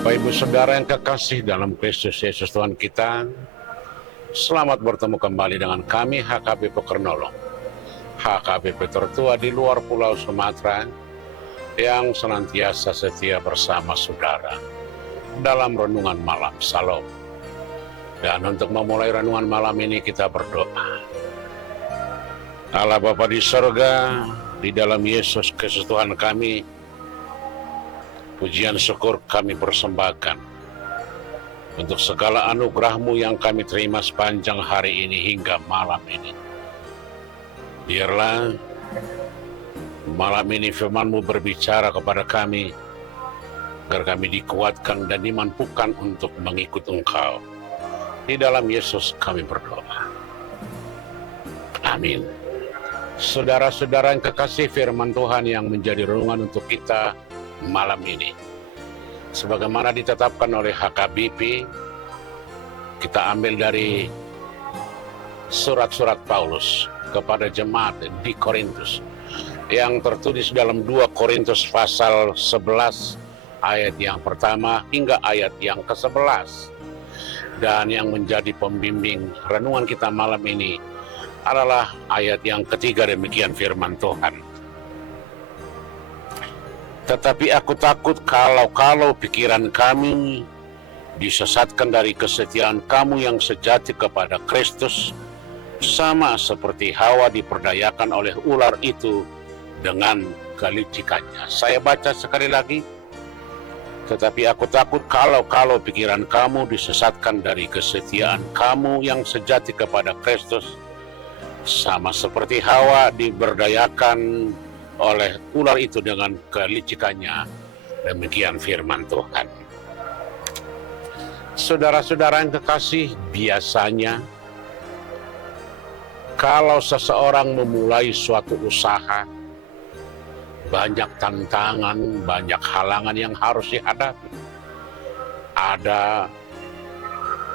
Bapak Ibu Saudara yang kekasih dalam Kristus Yesus Tuhan kita, selamat bertemu kembali dengan kami HKBP Kernolong, HKBP tertua di luar Pulau Sumatera yang senantiasa setia bersama saudara dalam renungan malam Salom. Dan untuk memulai renungan malam ini kita berdoa. Allah Bapa di sorga, di dalam Yesus Kristus Tuhan kami, pujian syukur kami persembahkan untuk segala anugerah-Mu yang kami terima sepanjang hari ini hingga malam ini. Biarlah malam ini firman-Mu berbicara kepada kami, agar kami dikuatkan dan dimampukan untuk mengikut Engkau. Di dalam Yesus kami berdoa. Amin. Saudara-saudara yang kekasih, firman Tuhan yang menjadi renungan untuk kita malam ini, sebagaimana ditetapkan oleh HKBP, kita ambil dari surat-surat Paulus kepada jemaat di Korintus yang tertulis dalam 2 Korintus pasal 11 ayat yang pertama hingga ayat yang ke-11. Dan yang menjadi pembimbing renungan kita malam ini adalah ayat yang ketiga, demikian firman Tuhan. Tetapi aku takut kalau pikiran kami disesatkan dari kesetiaan kamu yang sejati kepada Kristus, sama seperti Hawa diperdayakan oleh ular itu dengan kelicikannya. Saya baca sekali lagi. Tetapi aku takut kalau pikiran kamu disesatkan dari kesetiaan kamu yang sejati kepada Kristus, sama seperti Hawa diberdayakan oleh ular itu dengan kelicikannya. Demikian firman Tuhan. Saudara-saudara yang kekasih, biasanya kalau seseorang memulai suatu usaha, banyak tantangan, banyak halangan yang harus dihadapi. Ada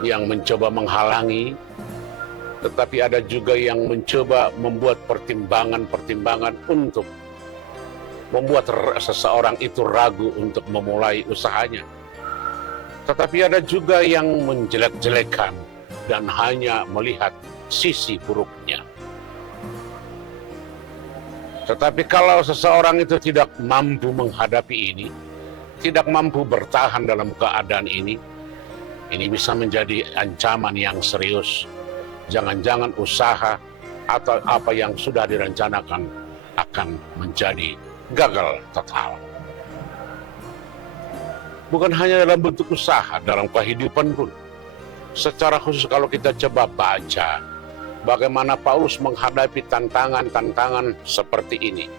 yang mencoba menghalangi, tetapi ada juga yang mencoba membuat pertimbangan-pertimbangan untuk membuat seseorang itu ragu untuk memulai usahanya. Tetapi ada juga yang menjelek-jelekan dan hanya melihat sisi buruknya. Tetapi kalau seseorang itu tidak mampu menghadapi ini, tidak mampu bertahan dalam keadaan ini bisa menjadi ancaman yang serius. Jangan-jangan usaha atau apa yang sudah direncanakan akan menjadi gagal total. Bukan hanya dalam bentuk usaha, dalam kehidupan pun. Secara khusus kalau kita coba baca bagaimana Paulus menghadapi tantangan-tantangan seperti ini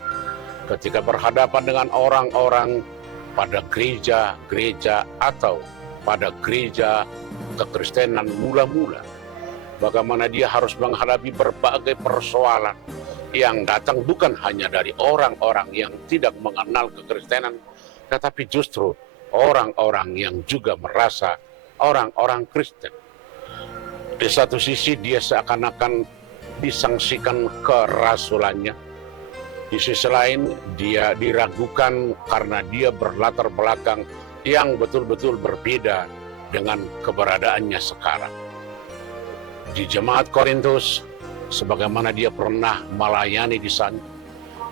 ketika berhadapan dengan orang-orang pada gereja-gereja atau pada gereja kekristenan mula-mula. Bagaimana dia harus menghadapi berbagai persoalan yang datang bukan hanya dari orang-orang yang tidak mengenal kekristenan, tetapi justru orang-orang yang juga merasa orang-orang Kristen. Di satu sisi dia seakan-akan disangsikan kerasulannya. Di sisi lain dia diragukan karena dia berlatar belakang yang betul-betul berbeda dengan keberadaannya sekarang. Di jemaat Korintus, sebagaimana dia pernah melayani di sana,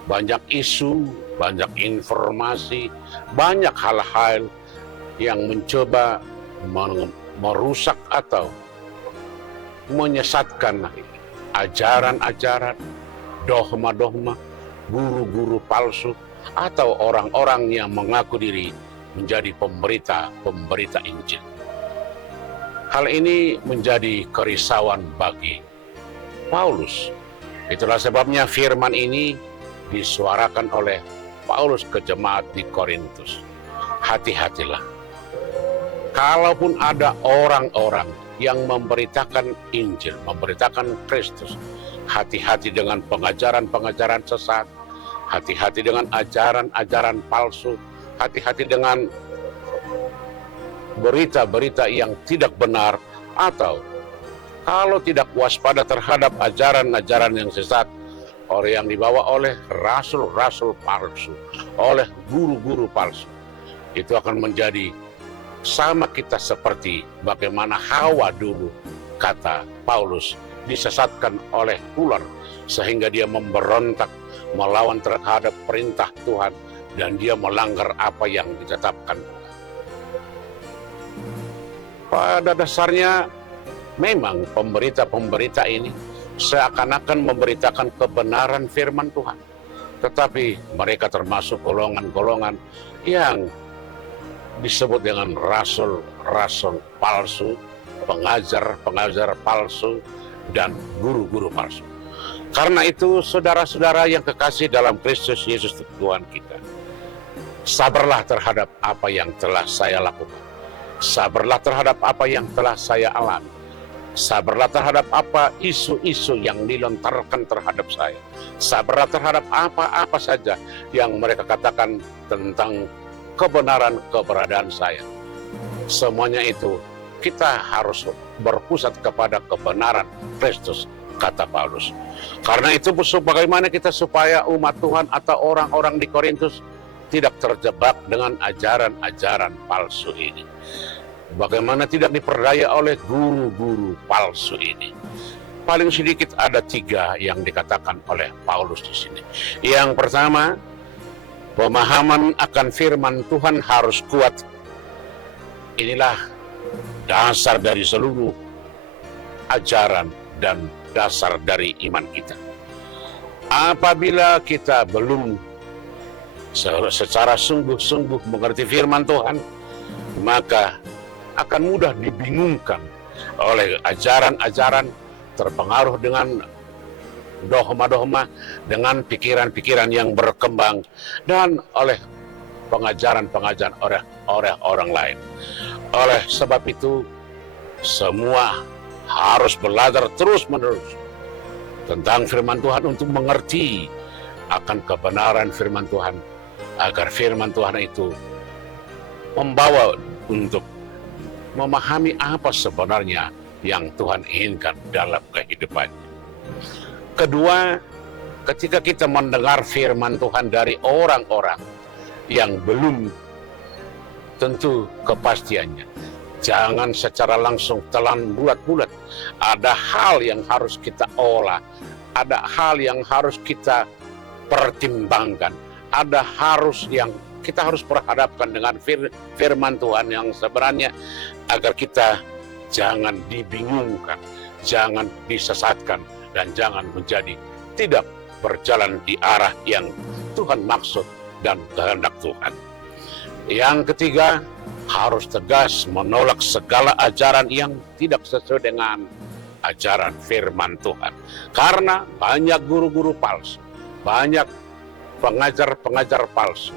banyak isu, banyak informasi, banyak hal-hal yang mencoba merusak atau menyesatkan ajaran-ajaran, dogma-dogma, guru-guru palsu, atau orang-orang yang mengaku diri menjadi pemberita Injil. Hal ini menjadi kerisauan bagi Paulus. Itulah sebabnya firman ini disuarakan oleh Paulus ke jemaat di Korintus. Hati-hatilah. Kalaupun ada orang-orang yang memberitakan Injil, memberitakan Kristus, hati-hati dengan pengajaran-pengajaran sesat, hati-hati dengan ajaran-ajaran palsu, hati-hati dengan berita-berita yang tidak benar, atau kalau tidak waspada terhadap ajaran-ajaran yang sesat, orang yang dibawa oleh rasul-rasul palsu, oleh guru-guru palsu, itu akan menjadi sama kita seperti bagaimana Hawa dulu, kata Paulus, disesatkan oleh ular sehingga dia memberontak melawan terhadap perintah Tuhan dan dia melanggar apa yang ditetapkan. Pada dasarnya memang pemberita-pemberita ini seakan-akan memberitakan kebenaran firman Tuhan, tetapi mereka termasuk golongan-golongan yang disebut dengan rasul-rasul palsu, pengajar-pengajar palsu, dan guru-guru palsu. Karena itu, saudara-saudara yang kekasih dalam Kristus Yesus Tuhan kita, sabarlah terhadap apa yang telah saya lakukan. Sabarlah terhadap apa yang telah saya alami. Sabarlah terhadap apa isu-isu yang dilontarkan terhadap saya. Sabarlah terhadap apa-apa saja yang mereka katakan tentang kebenaran keberadaan saya. Semuanya itu kita harus berpusat kepada kebenaran Kristus, kata Paulus. Karena itu bagaimana kita supaya umat Tuhan atau orang-orang di Korintus tidak terjebak dengan ajaran-ajaran palsu ini. Bagaimana tidak diperdaya oleh guru-guru palsu ini. Paling sedikit ada 3 yang dikatakan oleh Paulus di sini. Yang pertama, pemahaman akan firman Tuhan harus kuat. Inilah dasar dari seluruh ajaran dan dasar dari iman kita. Apabila kita belum secara sungguh-sungguh mengerti firman Tuhan, maka akan mudah dibingungkan oleh ajaran-ajaran, terpengaruh dengan dogma-dogma, dengan pikiran-pikiran yang berkembang, dan oleh pengajaran-pengajaran oleh orang lain. Oleh sebab itu, semua harus belajar terus-menerus tentang firman Tuhan untuk mengerti akan kebenaran firman Tuhan, agar firman Tuhan itu membawa untuk memahami apa sebenarnya yang Tuhan inginkan dalam kehidupannya. Kedua, ketika kita mendengar firman Tuhan dari orang-orang yang belum tentu kepastiannya, jangan secara langsung telan bulat-bulat. Ada hal yang harus kita olah, ada hal yang harus kita pertimbangkan, ada yang kita harus perhadapkan dengan firman Tuhan yang sebenarnya, agar kita jangan dibingungkan, jangan disesatkan, dan jangan menjadi tidak berjalan di arah yang Tuhan maksud dan kehendak Tuhan. Yang ketiga, harus tegas menolak segala ajaran yang tidak sesuai dengan ajaran firman Tuhan. Karena banyak guru-guru palsu, banyak pengajar-pengajar palsu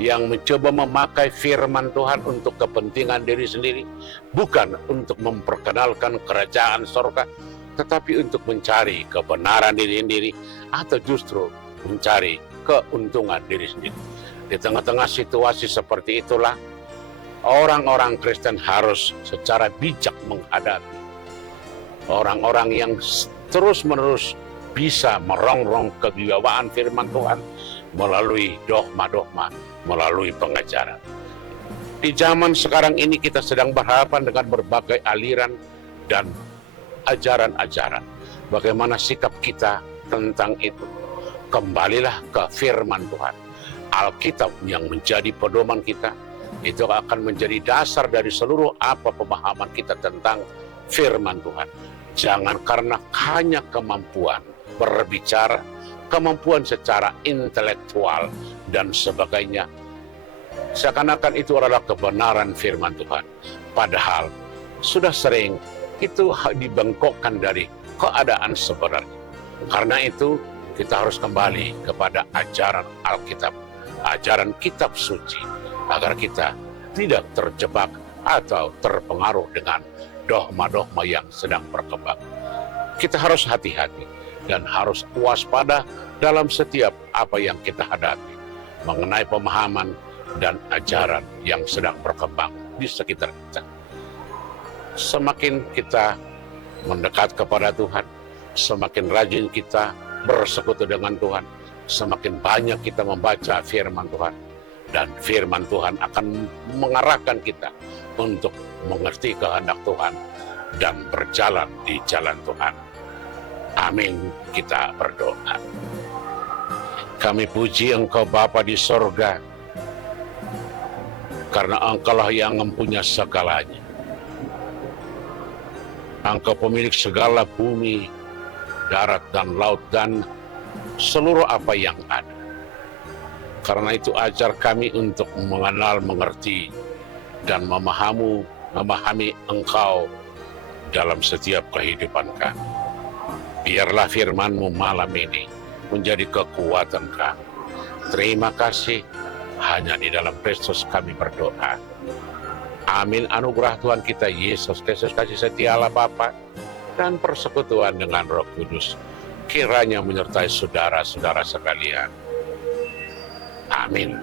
yang mencoba memakai firman Tuhan untuk kepentingan diri sendiri, bukan untuk memperkenalkan kerajaan surga, tetapi untuk mencari kebenaran diri sendiri, atau justru mencari keuntungan diri sendiri. Di tengah-tengah situasi seperti itulah, orang-orang Kristen harus secara bijak menghadapi orang-orang yang terus-menerus bisa merongrong kewibawaan firman Tuhan melalui dogma-dogma, melalui pengajaran. Di zaman sekarang ini kita sedang berhadapan dengan berbagai aliran dan ajaran-ajaran. Bagaimana sikap kita tentang itu? Kembalilah ke firman Tuhan. Alkitab yang menjadi pedoman kita, itu akan menjadi dasar dari seluruh apa pemahaman kita tentang firman Tuhan. Jangan karena hanya kemampuan berbicara, kemampuan secara intelektual dan sebagainya, seakan-akan itu adalah kebenaran firman Tuhan. Padahal sudah sering itu dibengkokkan dari keadaan sebenarnya. Karena itu kita harus kembali kepada ajaran Alkitab, ajaran kitab suci, agar kita tidak terjebak atau terpengaruh dengan dogma-dogma yang sedang berkembang. Kita harus hati-hati dan harus waspada dalam setiap apa yang kita hadapi mengenai pemahaman dan ajaran yang sedang berkembang di sekitar kita. Semakin kita mendekat kepada Tuhan, semakin rajin kita bersekutu dengan Tuhan, semakin banyak kita membaca firman Tuhan, dan firman Tuhan akan mengarahkan kita untuk mengerti kehendak Tuhan dan berjalan di jalan Tuhan. Amin. Kita berdoa. Kami puji Engkau Bapa di sorga, karena Engkaulah yang mempunyai segalanya. Engkau pemilik segala bumi, darat dan laut, dan seluruh apa yang ada. Karena itu ajar kami untuk mengenal, mengerti, dan memahami Engkau dalam setiap kehidupan kami. Biarlah firman-Mu malam ini menjadi kekuatan kami. Terima kasih, hanya di dalam Kristus kami berdoa. Amin. Anugerah Tuhan kita Yesus Kristus, kasih setia Allah Bapa, dan persekutuan dengan Roh Kudus kiranya menyertai saudara-saudara sekalian. Amin.